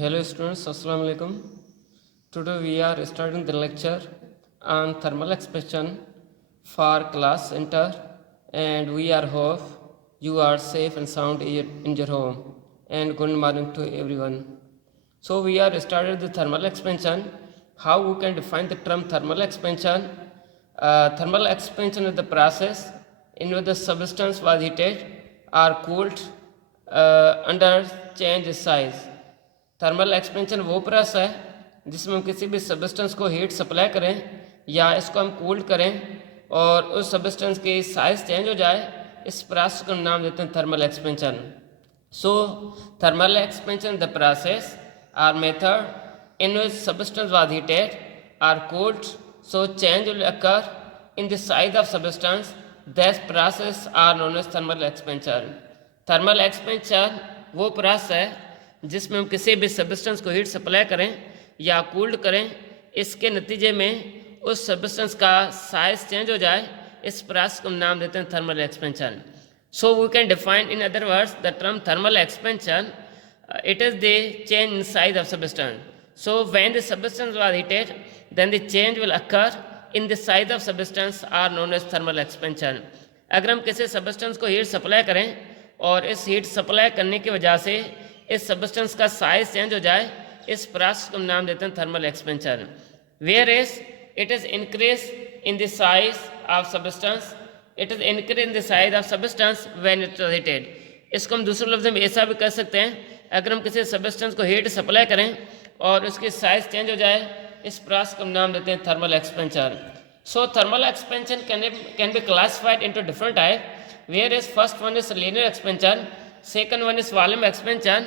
Hello students, Assalamu alaikum. Today we are starting the lecture on thermal expansion for class center, and we are hope you are safe and sound in your home, and good morning to everyone. So we are started the thermal expansion. How we can define the term thermal expansion? Thermal expansion is the process in which the substance was heated or cooled under change size. Thermal expansion वो process है जिसमें हम किसी भी substance को heat supply करें या इसको हम कूल्ड करें और उस सब्सटेंस की साइज चेंज हो जाए, इस प्रोसेस को नाम देते हैं thermal expansion. So thermal expansion the process or method in which substance was heated or cooled so change will occur in the size of substance. This process are known as thermal expansion. Thermal expansion वो process है जिसमें हम किसी भी substance को heat supply करें या cooled करें, इसके नतीजे में उस सब्सटेंस का साइज चेंज हो जाए, इस प्रोसेस को नाम देते हैं thermal expansion. So we can define in other words the term thermal expansion, it is the change in size of substance. So when the substance was heated, then the change will occur in the size of substance are known as thermal expansion. अगर हम किसी substance को heat supply करें और इस heat supply करने की वजह से इस सब्सटेंस का साइज चेंज हो जाए, इस प्रोसेस को नाम देते हैं thermal expansion. Where is it is increase in the size of substance, it is increase in the size of substance when it is heated. इसको हम दूसरे लफ्ज़ में ऐसा भी कर सकते हैं, अगर हम किसी सब्सटेंस को हीट सप्लाई करें और उसकी साइज चेंज हो जाए, इस प्रोसेस को नाम देते हैं thermal expansion. So thermal expansion can be classified into different type. Where is first one is linear expansion, second one is volume expansion,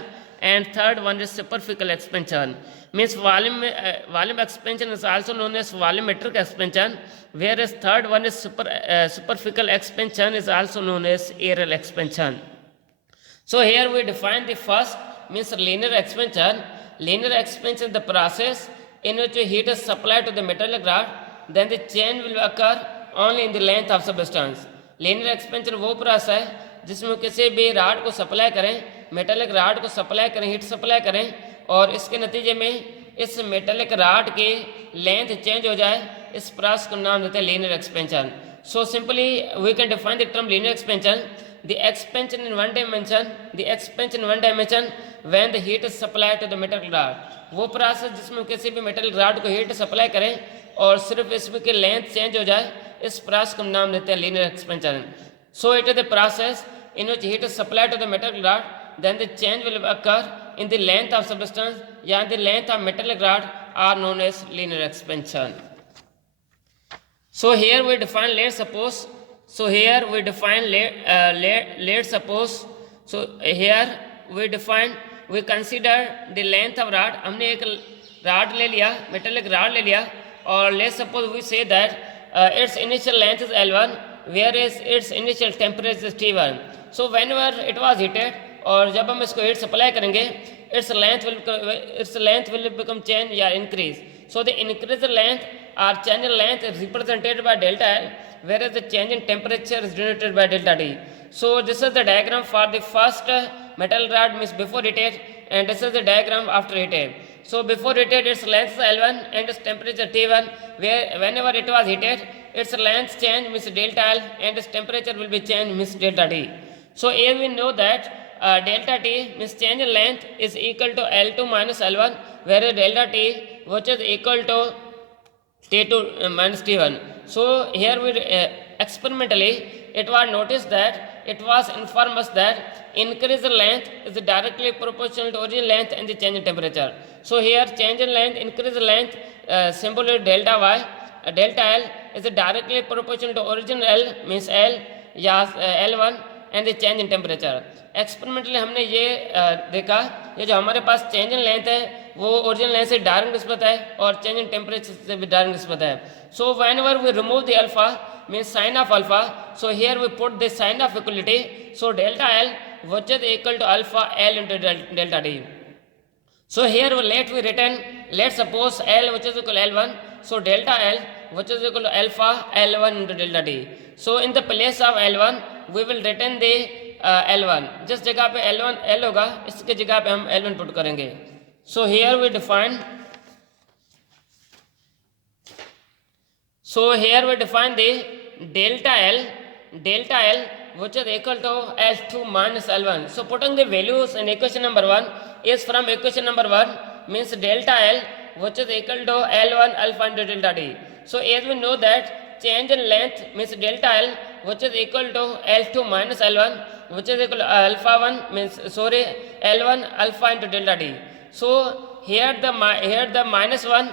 and third one is superficial expansion. Means volume expansion is also known as volumetric expansion, whereas third one is superficial expansion is also known as aerial expansion. So here we define the first means linear expansion. Linear expansion is the process in which heat is supplied to the metallic rod, then the change will occur only in the length of substance. Linear expansion वो process है जिसमें किसी भी rod को supply करें, metallic rod को supply करें, heat supply करें और इसके नतीजे में इस मेटालिक राड की लेंथ चेंज हो जाए, इस प्रोसेस को नाम देते हैं linear expansion. So simply we can define the term linear expansion. The expansion in one dimension when the heat is supply to the metallic rod. वो प्रोसेस जिसमें किसी भी मेटालिक राड को हीट सप्लाई करें और सिर्फ इसकी लेंथ चेंज हो जाए, इस प्रोसेस को नाम देते हैं linear expansion. So it is the process in which heat is supplied to the metallic rod, then the change will occur in the length of substance, and the length of metallic rod are known as linear expansion. So here we define let's suppose. So here we define let's suppose. So here we consider the length of rod. हमने एक rod ले लिया, metallic rod ले लिया और let's suppose we say that its initial length is L1. whereas its initial temperature is T1. So whenever it was heated और जब हम इसको हीट सप्लाई करेंगे, its length will become change या increase. So the increased length or change in length is represented by delta L, whereas the change in temperature is denoted by delta T. So this is the diagram for the first metal rod means before heated, and this is the diagram after heated. So before heated its length is L1 and its temperature T1, where whenever it was heated its length change means delta L and its temperature will be changed means delta T. So here we know that delta T means change in length is equal to L2 minus L1, whereas delta T which is equal to T2 minus T1. So here we experimentally it was noticed that it was informed us that increase in length is directly proportional to original length and the change in temperature. So here change in length, increase in length, symbol is delta Y. Delta L is directly proportional to original L means L या L1 and the change in temperature. Experimentally हमने ये देखा, ये जो हमारे पास change in length है वो original length से डायरेक्ट निस्बत है और चेंज इन टेम्परेचर से भी डायरेक्ट निस्बत है. So whenever we remove the alpha means sign of alpha, so here we put the sign of equality. So delta L which is equal to alpha L into delta T. So here we written, let's suppose L which is equal to L1, so delta L which is equal to alpha L1 into delta T. So in the place of L1 we will written the L1. जिस जगह पे L1 L होगा इसके जगह पे हम L1 put करेंगे. So here we define the delta L which is equal to L2 minus L1. So putting the values in equation number 1 is from equation number 1 means delta L which is equal to L1 alpha into delta T. So as we know that change in length means delta L which is equal to L2 minus L1 which is equal to alpha 1 means L1 alpha into delta T. So here the minus 1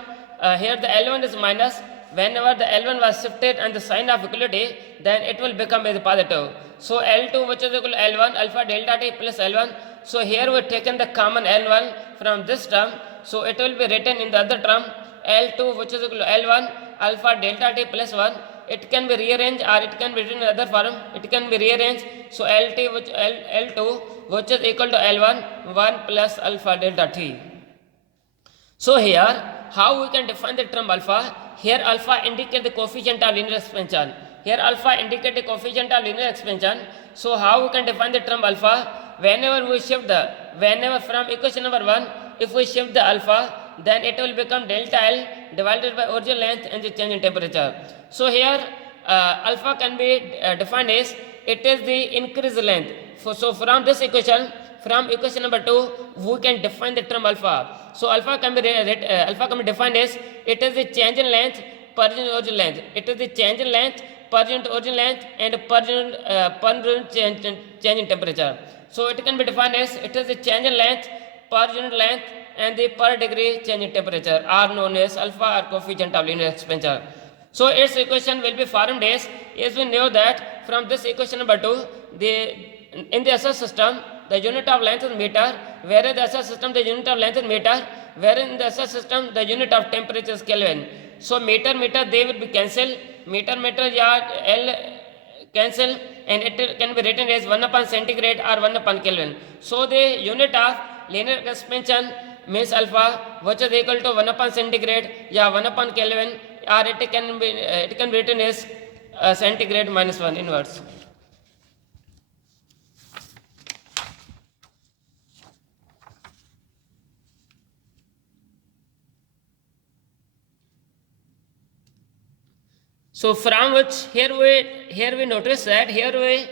here the L1 is minus. Whenever the L1 was shifted and the sign of equality, then it will become as positive. So L2 which is equal to L1 alpha delta T plus L1. So here we have taken the common L1 from this term. So it will be written in the other term L2 which is equal to L1 alpha delta T plus 1. It can be rearranged or it can be written in other form. It can be rearranged. So L2 which is equal to L1 1 plus alpha delta T. So here how we can define the term alpha? Here alpha indicates the coefficient of linear expansion. So how we can define the term alpha? Whenever from equation number 1, if we shift the alpha, then it will become delta L divided by origin length and the change in temperature. So here alpha can be defined as it is the increased length. So from this equation, from equation number 2, we can define the term alpha. So alpha can be defined as it is the change in length per unit origin length. It is the change in length per unit origin length and per unit change in temperature. So it can be defined as it is the change in length per unit length and the per degree change in temperature are known as alpha or coefficient of linear expansion. So its equation will be formed as we know that from this equation number 2, in the SI system the unit of length is meter, whereas the SI system the unit of length is meter, whereas in the SI system the unit of temperature is Kelvin. So meter they will be cancelled, meter yeah L cancel, and it can be written as 1 upon centigrade or 1 upon Kelvin. So the unit of linear expansion means alpha which is equal to 1 upon centigrade yeah 1 upon Kelvin, or it can be written as centigrade minus 1 inverse. So from which here we notice that here we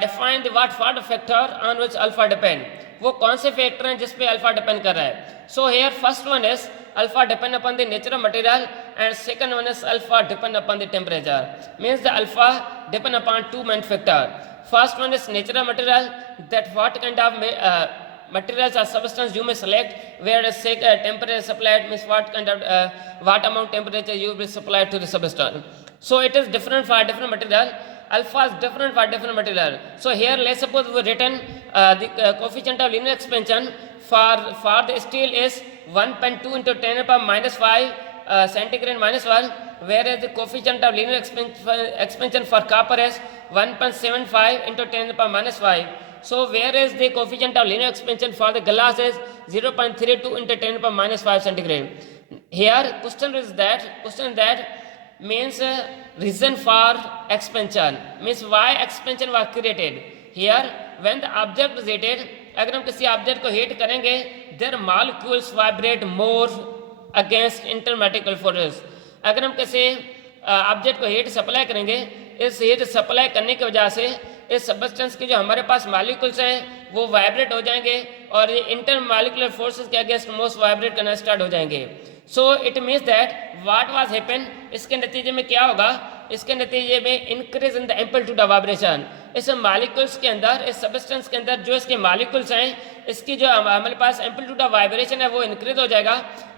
define the what factor on which alpha depend. वो कौन से factor हैं जिस पे alpha depend कर रहा है. So here first one is alpha depend upon the nature of material and second one is alpha depend upon the temperature. Means the alpha depend upon two main factor. First one is nature of material, that what kind of materials or substance you may select, where the temperature supplied means what kind of what amount temperature you will supply to the substance. So it is different for different material. Alpha is different for different material. So here let's suppose we written the coefficient of linear expansion for the steel is 1.2 into 10 to the power minus 5 centigrade minus 1, whereas the coefficient of linear expansion for copper is 1.75 into 10 to the power minus 5. So whereas the coefficient of linear expansion for the glass is 0.32 into 10 to the power minus 5 centigrade. Here question is that means reason for expansion means why expansion was created. Here when the object is heated, अगर हम किसी object को heat करेंगे their molecules vibrate more against intermolecular forces. अगर हम किसी object को heat supply करेंगे, इस हीट सप्लाई करने की वजह से इस सब्सटेंस के जो हमारे पास मॉलिक्यूल्स हैं वो वाइब्रेट हो जाएंगे और ये इंटर मॉलिक्यूलर फोर्सेस के अगेंस्ट मोस्ट वाइब्रेट करना स्टार्ट हो जाएंगे. So it means that what was happen, इसके नतीजे में क्या होगा, इसके नतीजे में increase in the amplitude of vibration. इस मॉलिक्यूल्स के अंदर, इस सब्सटेंस के अंदर जो इसके मॉलिक्यूल्स हैं इसकी जो हमारे पास एम्पलीट्यूड ऑफ वाइब्रेशन है वो इंक्रीज हो जाएगा.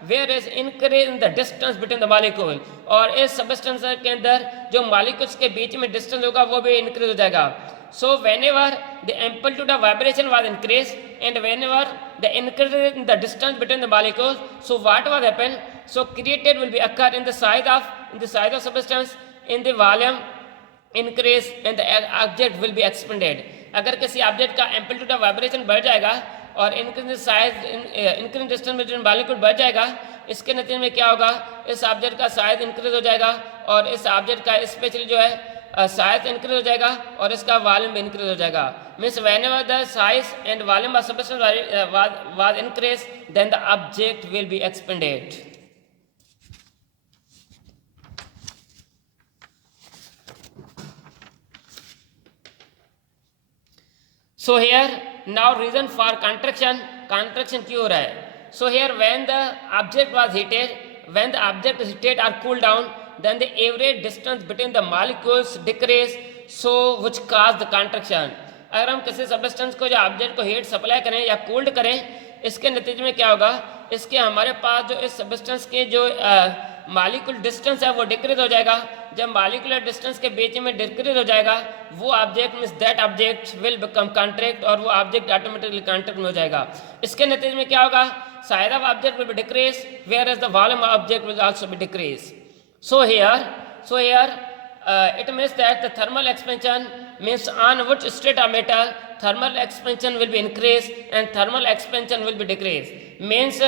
Where is increase in the distance between the molecule, और इस सब्सटेंस के अंदर जो मॉलिक्यूल्स के बीच में डिस्टेंस होगा वो भी इंक्रीज हो जाएगा. So whenever the amplitude of vibration was increased and whenever the increase in the distance between the molecules, so what will happen? So created will be occur in the size of substance, in the volume increase and the object will be expanded. अगर किसी object का amplitude of vibration बढ़ जाएगा और increase size increase distance between molecule बढ़ जाएगा, इसके नतीजे में क्या होगा, इस ऑब्जेक्ट का साइज इंक्रीज हो जाएगा और इस ऑब्जेक्ट का स्पेशली जो है साइज इंक्रीज हो जाएगा और इसका वॉल्यूम भी इंक्रीज हो जाएगा. Means whenever the size and volume of substance was increased, then the object will be expanded. So here now reason for contraction क्यों हो रहा है? So here when the object was heated, when the object is heated or cooled down, then the average distance between the molecules decrease, so which cause the contraction. अगर हम किसी substance को जो object को हीट सप्लाई करें या cooled करें, इसके नतीजे में क्या होगा, इसके हमारे पास जो इस सब्सटेंस के जो मॉलिक्यूल डिस्टेंस है वो डिक्रीज हो जाएगा. जब मॉलिक्यूलर डिस्टेंस के बीच में डिक्रीज हो जाएगा, वो object means that object will become contract और वो ऑब्जेक्ट ऑटोमेटिकली कॉन्ट्रैक्ट में हो जाएगा. इसके नतीजे में क्या होगा, size of object will be decrease whereas the volume of object will also be decrease. So here it means that the thermal expansion means on which state of metal thermal expansion will be increased and thermal expansion will be decreased. Means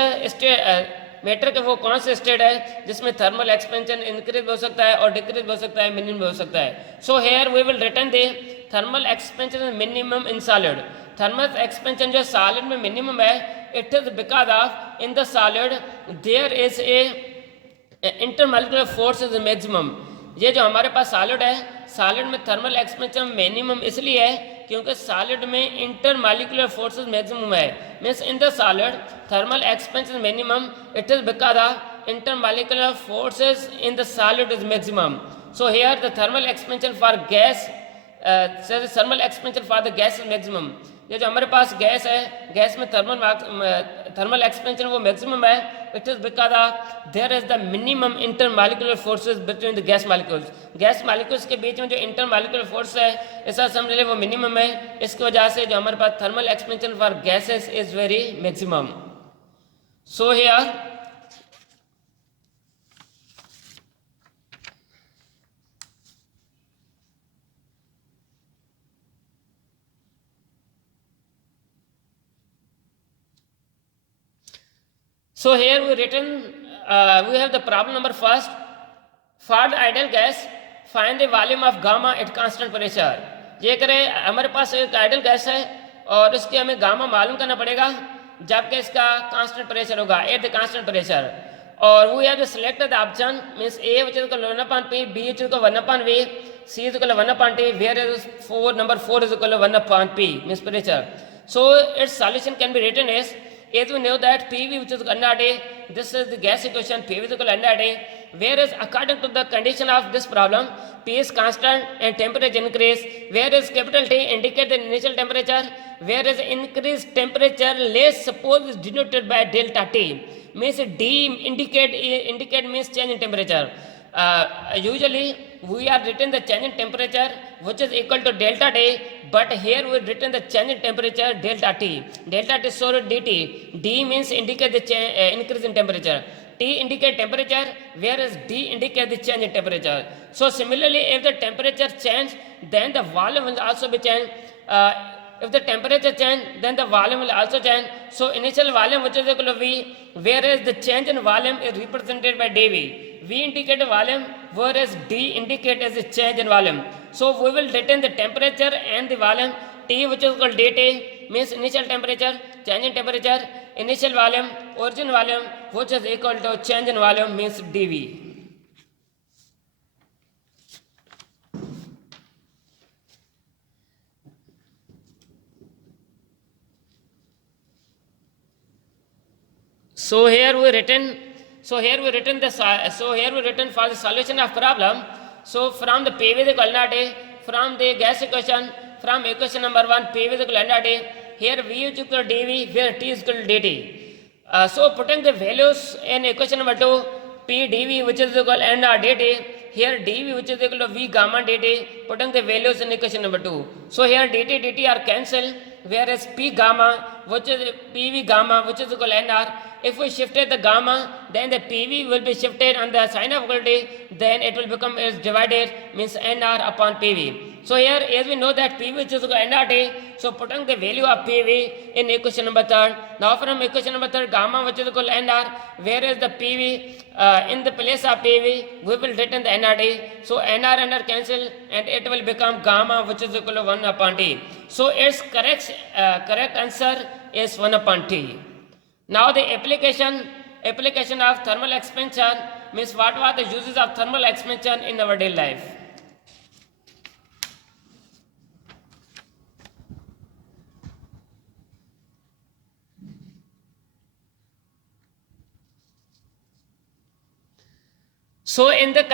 matter के वो कौन से state है जिसमें thermal expansion increase हो सकता है और डिक्रीज हो सकता है, मिनिमम हो सकता है. So here we will return the thermal expansion minimum in solid. Thermal expansion जो सॉलिड में मिनिमम है, it is because of in the solid there is a intermolecular force is maximum. ये जो हमारे पास सॉलिड है, सॉलिड में thermal expansion minimum इसलिए है क्योंकि सॉलिड में इंटरमॉलिक्यूलर फोर्सेस मैक्सिमम है. Means in the solid thermal expansion minimum, it is because of intermolecular forces in the solid is maximum. So here the thermal expansion for gas thermal expansion for the gas is maximum. ये जो हमारे पास gas है, gas में thermal expansion वो maximum है. It is because of their is the minimum intermolecular forces between the gas molecules. Gas molecules के बीच में जो इंटरमॉलिक्यूलर फोर्स है, ऐसा समझ ले वो मिनिमम है. इसकी वजह से जो हमारे पास thermal expansion for gases is very maximum. So here So here we have the problem number first. For the ideal gas, find the volume of gamma at constant pressure. ये करें, हमारे पास एक आइडियल गैस है और उसके हमें gamma मालूम करना पड़ेगा जबकि इसका कांस्टेंट प्रेशर होगा एट द कांस्टेंट प्रेशर. और we have to select the option means a which is equal to 1/p, b which is equal to 1/v, c is equal to 1/t, where is 4 number 4 is equal to 1/p means pressure. So its solution can be written as we know that PV which is under A, this is the gas equation, PV is equal to under A, whereas according to the condition of this problem, P is constant and temperature increase, whereas capital T indicate the initial temperature, whereas increased temperature less suppose is denoted by delta T, means D indicate means change in temperature. Usually we are written the change in temperature which is equal to delta T, but here we written the change in temperature delta T. Delta T so dt. D means indicate the increase in temperature. T indicate temperature, whereas D indicate the change in temperature. So similarly, if the temperature change, then the volume will also be changed. If the temperature change, then the volume will also change. So initial volume which is equal to V, whereas the change in volume is represented by dV. V indicate volume, whereas D indicate as a change in volume. So we will retain the temperature and the volume. T which is called dt means initial temperature, change in temperature, initial volume, origin volume which is equal to change in volume means dV. So here we written for the solution of problem. So from the PV is equal to from the gas equation, from equation number 1, PV is equal to here V is equal to dV, where T is equal to dt. So putting the values in equation number 2, P dV which is equal to n dt, here dV which is equal to V gamma dt, putting the values in equation number 2. So here dt are cancelled, whereas P gamma which is PV gamma which is equal to nr. If we shifted the gamma, then the PV will be shifted on the sign of equality, then it will become as divided means nr upon PV. So here, as we know that PV is equal to nRT, so putting the value of PV in equation number 3. Now from equation number 3, gamma which is equal to nR, whereas the PV in the place of PV, we will written the nRT. So nR cancel and it will become gamma which is equal to 1 upon T. So its correct answer is 1 upon T. Now the application of thermal expansion means what are the uses of thermal expansion in our daily life. So in the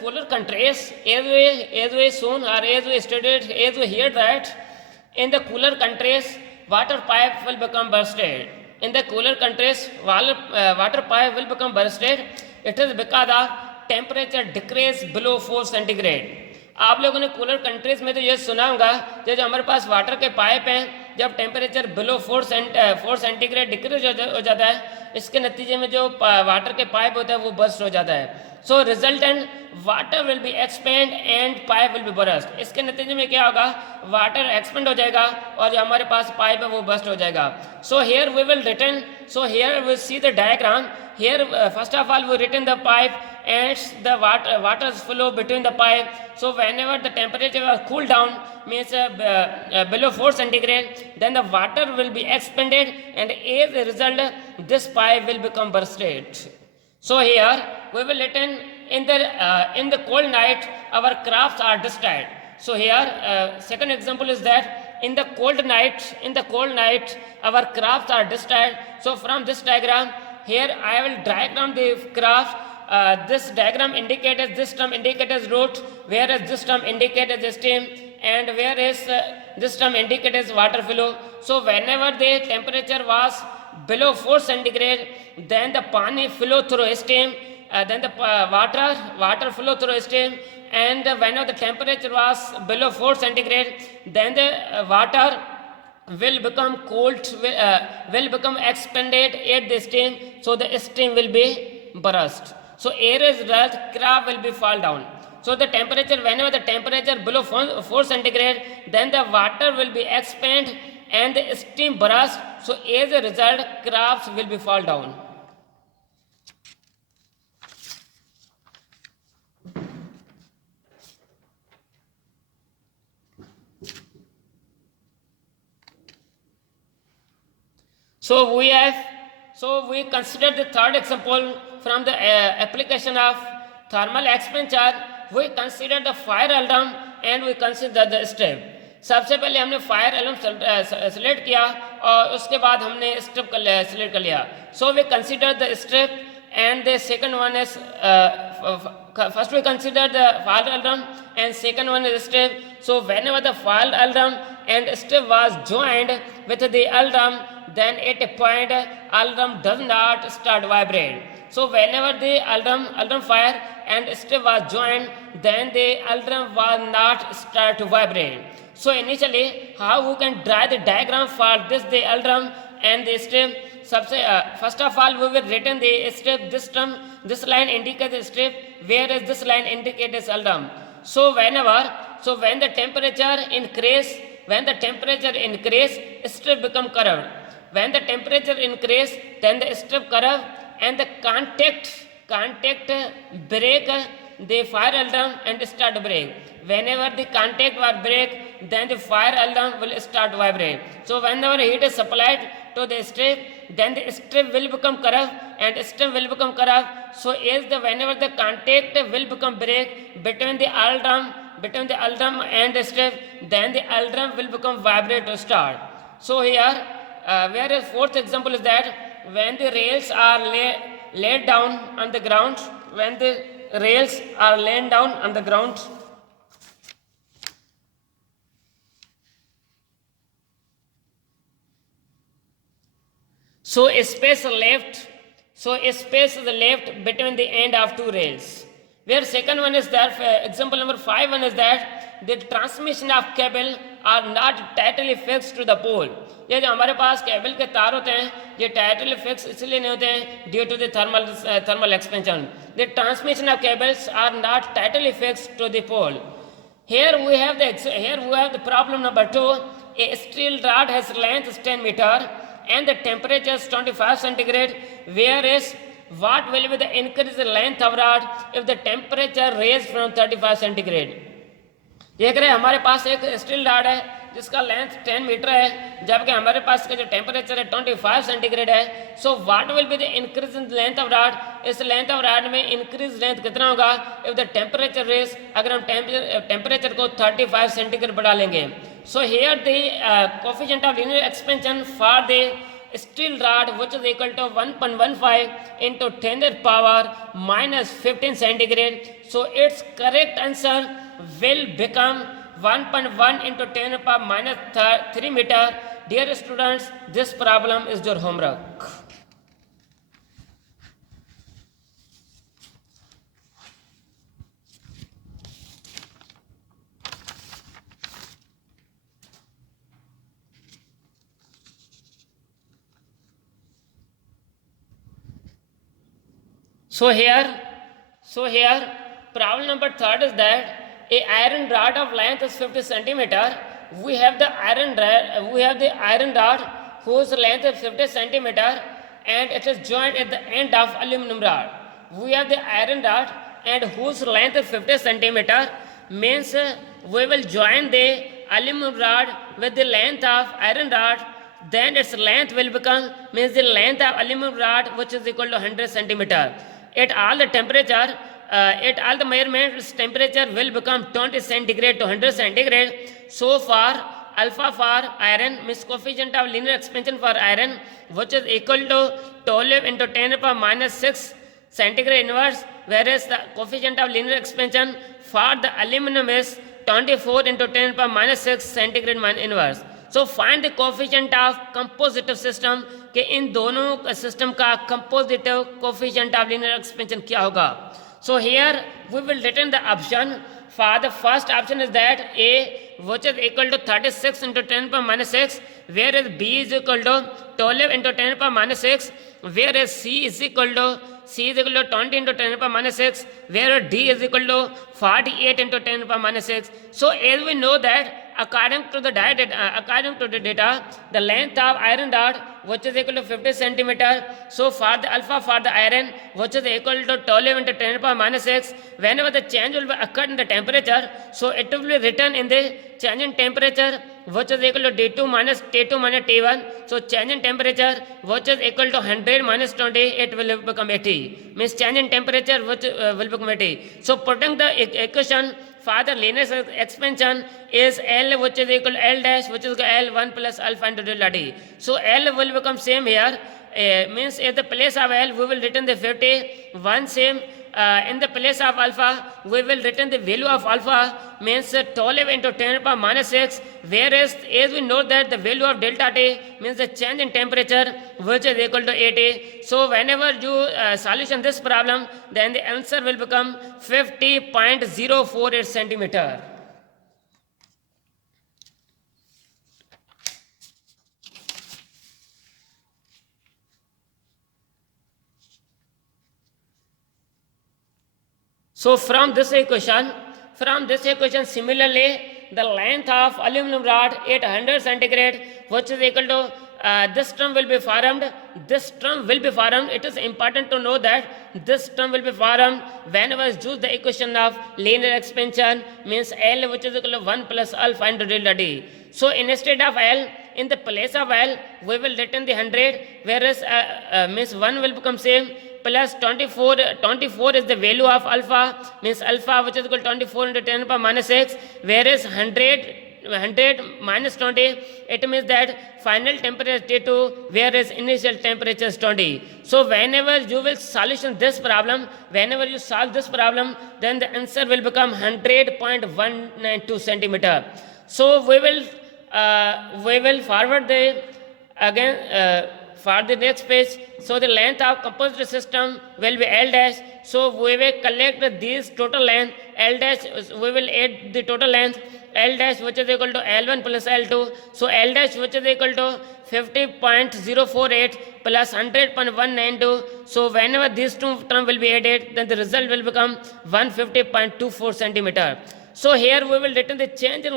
cooler countries, as we shown or as we studied, as we hear that in the cooler countries, water pipe will become bursted. In the cooler countries, water pipe will become bursted. It is because of temperature decrease below 4 centigrade. आप लोगों ने cooler countries में तो ये सुना होगा जो हमारे पास वाटर के पाइप हैं, जब टेम्परेचर बिलो 4 सेंटीग्रेड डिक्रीज हो जाता है, इसके नतीजे में जो वाटर के पाइप होता है वो बर्स्ट हो जाता है. So resultant water will be expand and pipe will be burst. इसके नतीजे में क्या होगा, वाटर एक्सपेंड हो जाएगा और जो हमारे पास पाइप है वो बर्स्ट हो जाएगा. So here we will return, so here we see the diagram. Here first of all we written the pipe and the water flow between the pipe. So whenever the temperature will cool down means below 4 centigrade, then the water will be expanded and as a result this pipe will become bursted. So here we will written in the cold night our crafts are destroyed. So here second example is that in the cold night our crafts are destroyed. So from this diagram, here I will diagram the graph. This diagram indicates, this term indicates root, whereas this term indicates steam, and whereas this term indicates water flow. So whenever the temperature was below 4 centigrade, then the pani flow through steam, then the water flow through steam, and whenever the temperature was below 4 centigrade, then the water will become cold, will become expanded at the steam, so the steam will be burst. So air is result, craft will be fall down. So the temperature, whenever the temperature below 4 centigrade, then the water will be expand and the steam burst. So as a result, crafts will be fall down. So we consider the third example from the application of thermal expansion. We consider the fire alarm and we consider the step. सबसे पहले हमने fire alarm select किया और उसके बाद हमने step select कर लिया. So we consider the step and the second one is first we consider the fire alarm and second one is step. So whenever the fire alarm and step was joined with the alarm, then at a point alarm does not start vibrate. So whenever the alarm fire and step was joined, then the alarm was not start to vibrate. So initially how we can draw the diagram for this the alarm and the step. First of all we will written the step. This line indicates the step, whereas this line indicates alarm. So when the temperature increase, step become curved. When the temperature increase, then the step curve and the contact break the fire alarm and start break. Whenever the contact will break, then the fire alarm will start vibrate. So whenever heat is supplied to the strip, then the strip will become curved and stem will become curved. So whenever the contact will become break between the alarm and the strip, then the alarm will become vibrate to start. So here whereas fourth example is that when the rails are laid down on the ground, so a space is left between the end of two rails. Where second one is that example number 5 one is that the transmission of cable are not tightly fixed to the pole. ये जो हमारे पास cable के तार होते हैं ये tightly fix इसलिए नहीं होते हैं due to the thermal expansion. The transmission of cables are not tightly fixed to the pole. Here we have the problem number 2. A steel rod has length is 10 meter and the temperature is 25 centigrade. Whereas what will be the increase in length of rod if the temperature raised from 35 centigrade? देख रहे हैं हमारे पास एक steel rod है जिसका length 10 metre है जबकि हमारे पास का जो टेम्परेचर है 25 सेंटीग्रेड है. So what will be the increase in length of rod. इस लेंथ ऑफ रॉड में इंक्रीज लेंथ कितना होगा इफ द टेम्परेचर रेज अगर हम टेम्परेचर को 35 सेंटीग्रेड बढ़ा लेंगे. So here the coefficient of linear expansion for the steel rod which is equal to 1.15 into 10 power minus 15 centigrade. So its correct answer will become 1.1 into 10 power minus 3 meter. Dear students, this problem is your homework. So here problem number 3 is that a iron rod of length is 50 centimeter. We have the iron rod whose length is 50 centimeter and it is joined at the end of aluminum rod. We have the iron rod and whose length is 50 centimeter means we will join the aluminum rod with the length of iron rod. Then its length will become means the length of aluminum rod which is equal to 100 centimeter. At all the temperature, at all the measurements, temperature will become 20 centigrade to 100 centigrade. So for alpha for iron means coefficient of linear expansion for iron which is equal to 12 into 10 power minus 6 centigrade inverse, whereas the coefficient of linear expansion for the aluminum is 24 into 10 power minus 6 centigrade inverse. So find the coefficient of compositive system कि इन दोनों system का compositive coefficient of linear expansion क्या होगा. So here we will written the option for the first option is that a which is equal to 36 into 10 power minus 6, whereas B is equal to 12 into 10 power minus 6, whereas C is equal to 20 into 10 power minus 6, whereas D is equal to 48 into 10 power minus 6. So as we know that according to the data, the length of iron rod which is equal to 50 centimeter. So for the alpha for the iron which is equal to 12 into 10 power minus 6, whenever the change will be occurred in the temperature, so it will be written in the change in temperature which is equal to D2 minus T2 minus T1. So change in temperature which is equal to 100 minus 20, it will become 80. Means change in temperature which will become 80. So putting the equation for the linear expansion is L which is equal to L dash which is L1 plus alpha into delta D. So L will become same here. Means at the place of L we will written the 50. One same in the place of alpha we will written the value of alpha means 12 into 10 power minus 6, whereas as we know that the value of delta T means the change in temperature which is equal to 80. So whenever you solution this problem, then the answer will become 50.048 centimeter. So from this equation similarly the length of aluminum rod at 100 centigrade which is equal to this term will be formed. It is important to know that this term will be formed whenever you use the equation of linear expansion means L which is equal to 1 plus alpha into delta D. So instead of L, in the place of L we will written the 100, whereas means 1 will become same plus 24 is the value of alpha means alpha which is equal to 24 into 10 power minus 6, whereas 100 minus 20 it means that final temperature is T2 whereas initial temperature is 20. So whenever you will solve this problem, then the answer will become 100.192 centimeter. So we will forward the again for the next page. So the length of composite system will be L dash. So we will collect these total length L dash, we will add the total length L dash which is equal to L1 plus L2. So L dash which is equal to 50.048 plus 100.192. So whenever these two terms will be added, then the result will become 150.24 centimeter. So here we will written the change in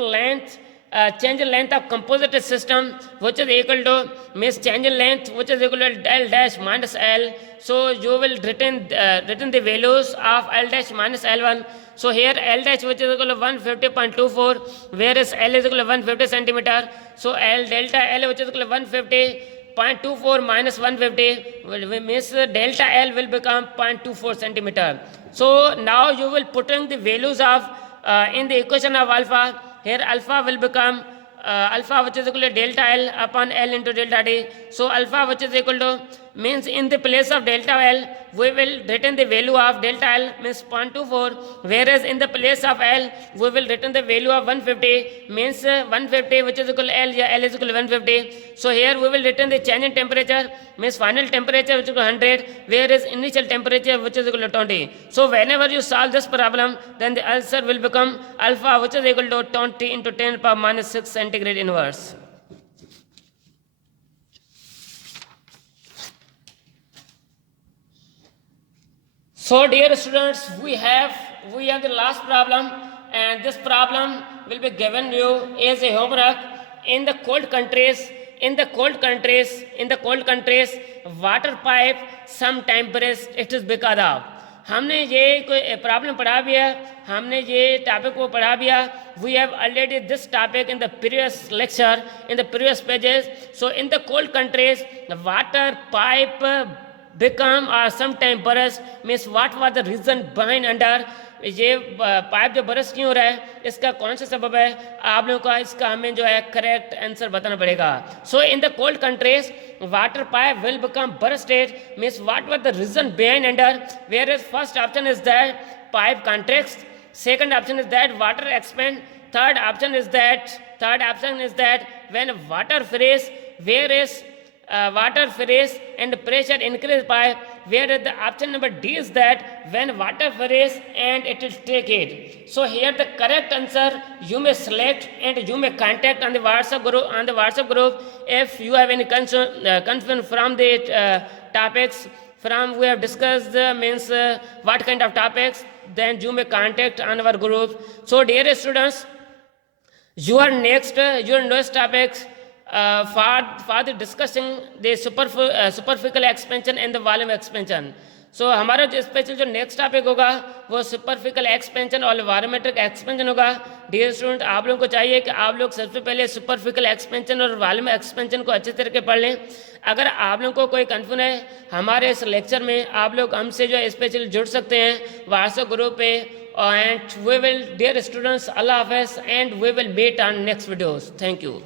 length of composite system, which is equal to means change in length, which is equal to L dash minus L. So you will written the values of L dash minus L1. So here L dash, which is equal to 150.24, whereas L is equal to 150 centimeter. So L delta L, which is equal to 150.24 minus 150, means delta L will become 0.24 centimeter. So now you will put in the values of in the equation of alpha. Here alpha will become alpha, which is equal to delta L upon L into delta T. So alpha, which is equal to means in the place of delta L we will written the value of delta L means 0.24, whereas in the place of L we will written the value of 150 means 150, which is equal to L, yeah, L is equal to 150. So here we will written the change in temperature means final temperature, which is equal to 100, whereas initial temperature, which is equal to 20. So whenever you solve this problem, then the answer will become alpha, which is equal to 20 into 10 power minus 6 centigrade inverse. So dear students, we have the last problem, and this problem will be given you as a homework. In the cold countries, water pipe some temperature it is because of. हमने ये कोई problem पढ़ा भी है, हमने ये topic को पढ़ा भी है. We have already this topic in the previous lecture, in the previous pages. So in the cold countries, the water pipe become or sometime burst, means what was the reason behind under ये pipe जो बरस क्यों हो रहा है, इसका कौन सा सबब है, आप लोगों का इसका हमें जो है करेक्ट आंसर बताना पड़ेगा. So in the cold countries water pipe will become bursted, means what was the reason behind under, where is first option is that pipe contracts, second option is that water expand, third option is that when water freeze, where is water freeze and pressure increase by, where the option number D is that when water freeze and it will take it. So here the correct answer you may select and you may contact on the WhatsApp group if you have any concern from the topics from we have discussed means what kind of topics, then you may contact on our group. So dear students, your next topics for the discussing the superficial expansion and the volume expansion. So हमारा जो special जो next topic होगा वो सुपरफिकल expansion और volumetric expansion होगा. Dear student, आप लोगों को चाहिए कि आप लोग सबसे पहले सुपरफिकल एक्सपेंशन और वॉल्यूम एक्सपेंशन को अच्छे तरीके पढ़ लें. अगर आप लोगों को कोई कन्फ्यूजन है हमारे इस लेक्चर में, आप लोग हमसे जो स्पेशल जुड़ सकते हैं व्हाट्सएप ग्रुप पे. And we will, dear students, अल्लाह हाफिज़, and we will meet on next videos. Thank you.